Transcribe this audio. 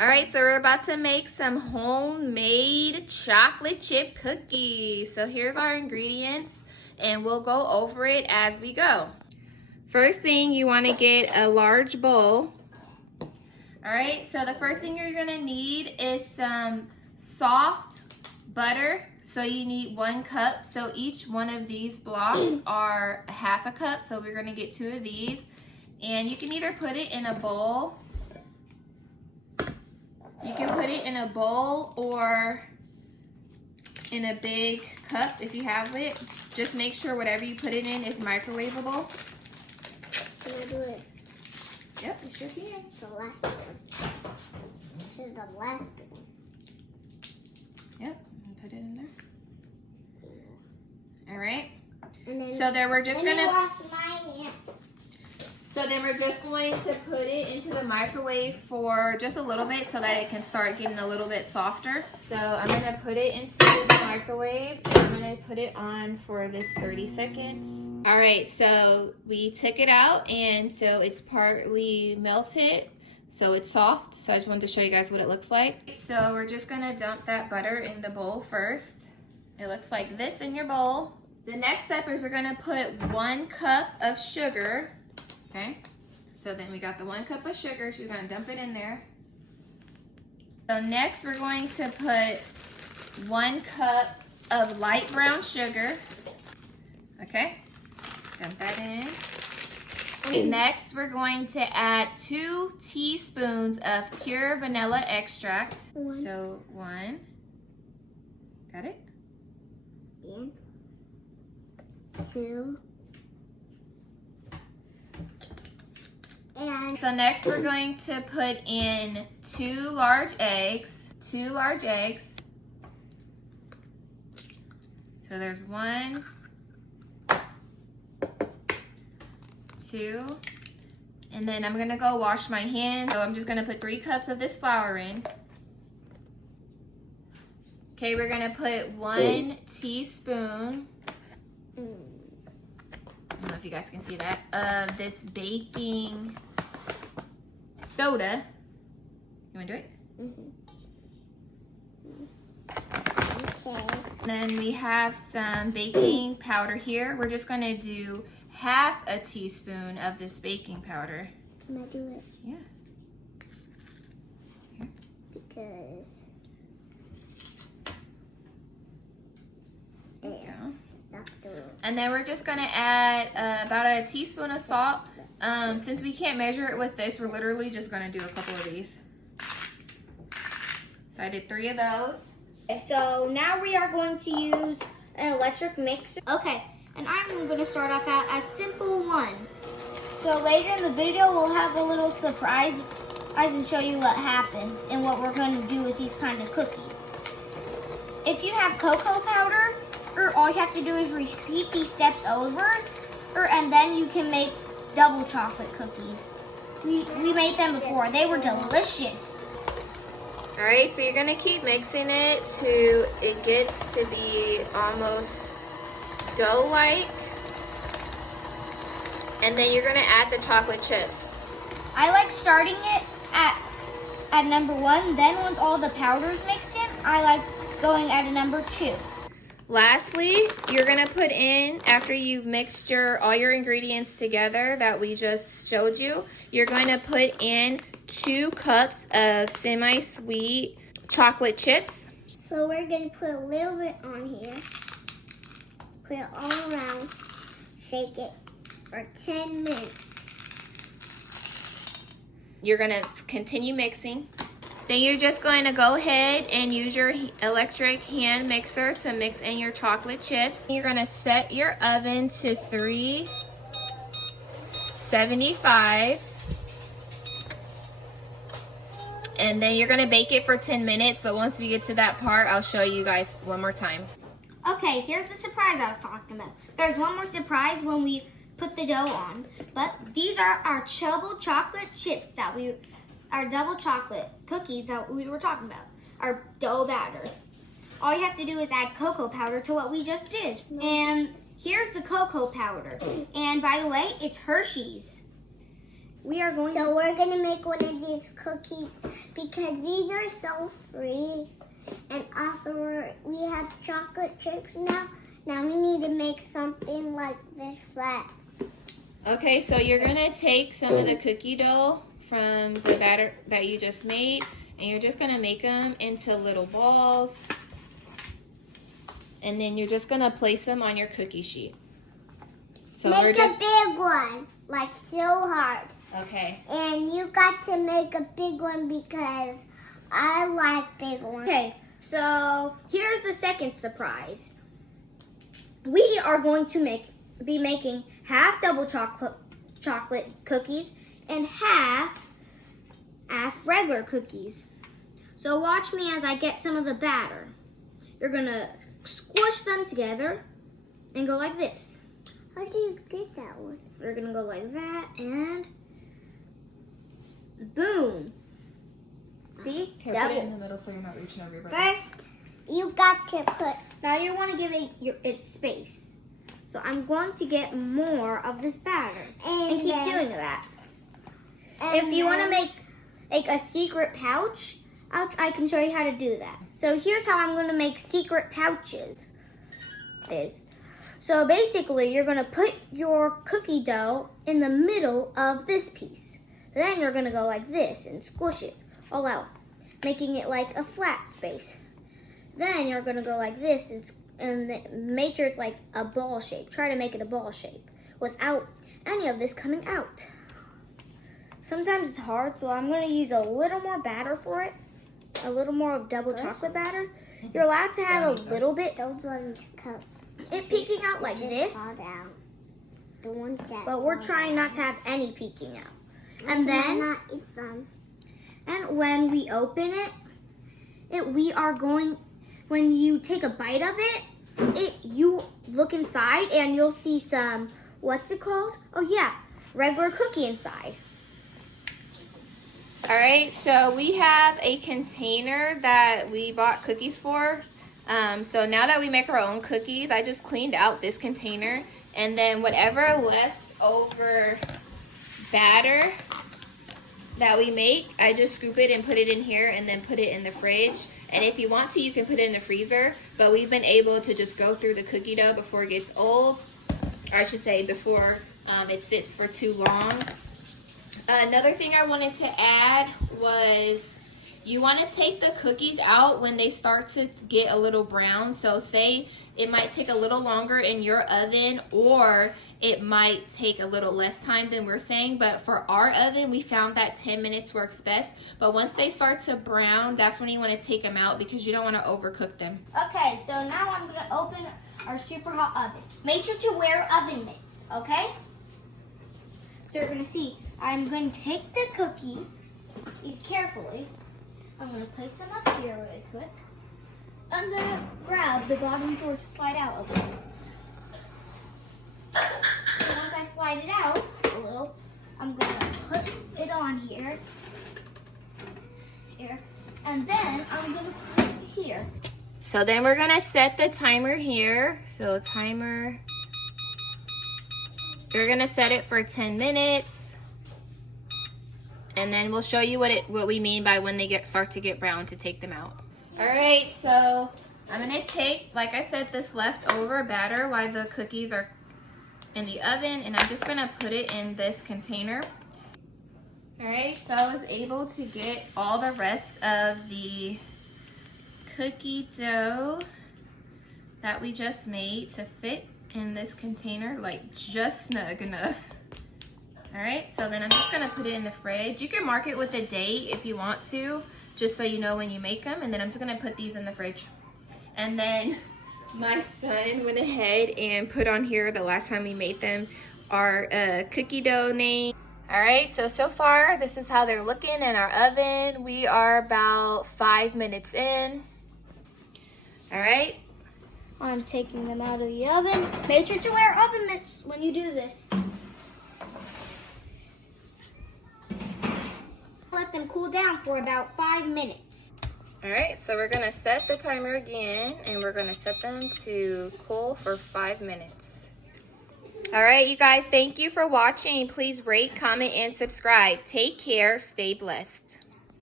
All right, so we're about to make some homemade chocolate chip cookies. So here's our ingredients, and we'll go over it as we go. First thing, you want to get a large bowl. All right, so the first thing you're gonna need is some soft butter. So you need 1 cup. So each one of these blocks are half a cup. So we're gonna get 2 of these. And you can either put it in a bowl. You can put it in a bowl or in a big cup if you have it. Just make sure whatever you put it in is microwavable. Can I do it? Yep, you sure can. The last one. This is the last one. Yep, and put it in there. All right. And then, so then we're just gonna wash my hands. So then we're just going to put it into the microwave for just a little bit so that it can start getting a little bit softer. So I'm going to put it into the microwave and I'm going to put it on for this 30 seconds. All right, so we took it out and so it's partly melted. So it's soft. So I just wanted to show you guys what it looks like. So we're just going to dump that butter in the bowl first. It looks like this in your bowl. The next step is we're going to put 1 cup of sugar. Okay, so then we got the 1 cup of sugar. She's gonna dump it in there. So next we're going to put 1 cup of light brown sugar. Okay, dump that in. And next we're going to add 2 teaspoons of pure vanilla extract. 1. So 1. Got it? And 2. And so next we're going to put in 2 large eggs. 2 large eggs. So there's 1, 2, and then I'm gonna go wash my hands. So I'm just gonna put 3 cups of this flour in. Okay, we're gonna put 1 teaspoon. I don't know if you guys can see that, of this baking soda. You wanna do it? okay. And then we have some baking powder here. We're just gonna do half a teaspoon of this baking powder. Can I do it? Yeah. Here. Because There you go. that's the rule. And then we're just gonna add about a teaspoon of salt. Since we can't measure it with this, we're literally just gonna do a couple of these. So I did 3 of those. So now we are going to use an electric mixer. Okay, and I'm going to start off at a simple one. So later in the video, we'll have a little surprise and show you what happens and what we're going to do with these kind of cookies. If you have cocoa powder, all you have to do is repeat these steps over, and then you can make double chocolate cookies. We made them before. They were delicious. All right, so you're gonna keep mixing it till it gets to be almost dough-like. And then you're gonna add the chocolate chips. I like starting it at number 1. Then once all the powder's mixed in, I like going at a number 2. Lastly, you're gonna put in, after you've mixed all your ingredients together that we just showed you, you're going to put in 2 cups of semi-sweet chocolate chips. So we're going to put a little bit on here. Put it all around. Shake it for 10 minutes. You're gonna continue mixing. Then you're just going to go ahead and use your electric hand mixer to mix in your chocolate chips. You're gonna set your oven to 375. And then you're gonna bake it for 10 minutes, but once we get to that part, I'll show you guys one more time. Okay, here's the surprise I was talking about. There's one more surprise when we put the dough on. But these are our double chocolate chips our double chocolate cookies that we were talking about. Our dough batter. All you have to do is add cocoa powder to what we just did. And here's the cocoa powder. And by the way, it's Hershey's. we're gonna make one of these cookies because these are so free. And also we have chocolate chips now. Now we need to make something like this flat. Okay, so you're gonna take some of the cookie dough from the batter that you just made, and you're just gonna make them into little balls. And then you're just gonna place them on your cookie sheet. So make a big one, like so hard. Okay. And you got to make a big one because I like big ones. Okay, so here's the second surprise. We are going to be making half double chocolate cookies and half regular cookies. So watch me as I get some of the batter. You're gonna squish them together and go like this. How do you get that one? We're gonna go like that and boom. See? Okay, double. put it in the middle so you're not reaching over your butter. First, you got to put. Now you want to give it space. So I'm going to get more of this batter and keep doing that. If you want to make a secret pouch, I can show you how to do that. So here's how I'm going to make secret pouches. So basically, you're going to put your cookie dough in the middle of this piece. Then you're going to go like this and squish it all out, making it like a flat space. Then you're going to go like this and make sure it's like a ball shape. Try to make it a ball shape without any of this coming out. Sometimes it's hard, so I'm going to use a little more batter for it. A little more of double chocolate batter. You're allowed to have a little bit. It peeking out like this. But we're trying not to have any peeking out. And then, and when we open it, we are going, when you take a bite of it, you look inside and you'll see some, what's it called? Oh yeah, regular cookie inside. All right, so we have a container that we bought cookies for. So now that we make our own cookies, I just cleaned out this container, and then whatever leftover batter that we make, I just scoop it and put it in here and then put it in the fridge. And if you want to, you can put it in the freezer, but we've been able to just go through the cookie dough before it gets old, or I should say before it sits for too long. Another thing I wanted to add was you want to take the cookies out when they start to get a little brown. So say it might take a little longer in your oven, or it might take a little less time than we're saying, but for our oven, we found that 10 minutes works best. But once they start to brown, that's when you want to take them out because you don't want to overcook them. Okay, so now I'm going to open our super hot oven. Make sure to wear oven mitts, okay? So you're going to see, I'm going to take the cookies, these carefully. I'm going to place them up here really quick. I'm going to grab the bottom drawer to slide out of it. So once I slide it out a little, I'm going to put it on here. And then I'm going to put it here. So then we're going to set the timer here. So timer, you're going to set it for 10 minutes. And then we'll show you what we mean by when they start to get brown to take them out. All right, so I'm gonna take, like I said, this leftover batter while the cookies are in the oven, and I'm just gonna put it in this container. All right, so I was able to get all the rest of the cookie dough that we just made to fit in this container, like just snug enough. All right, so then I'm just gonna put it in the fridge. You can mark it with a date if you want to, just so you know when you make them. And then I'm just gonna put these in the fridge. And then my son went ahead and put on here the last time we made them our cookie dough name. All right, so far this is how they're looking in our oven. We are about 5 minutes in. All right. I'm taking them out of the oven. Make sure to wear oven mitts when you do this. Let them cool down for about 5 minutes. All right, so we're gonna set the timer again, and we're gonna set them to cool for 5 minutes. All right, you guys, thank you for watching. Please rate, comment, and subscribe. Take care. Stay blessed.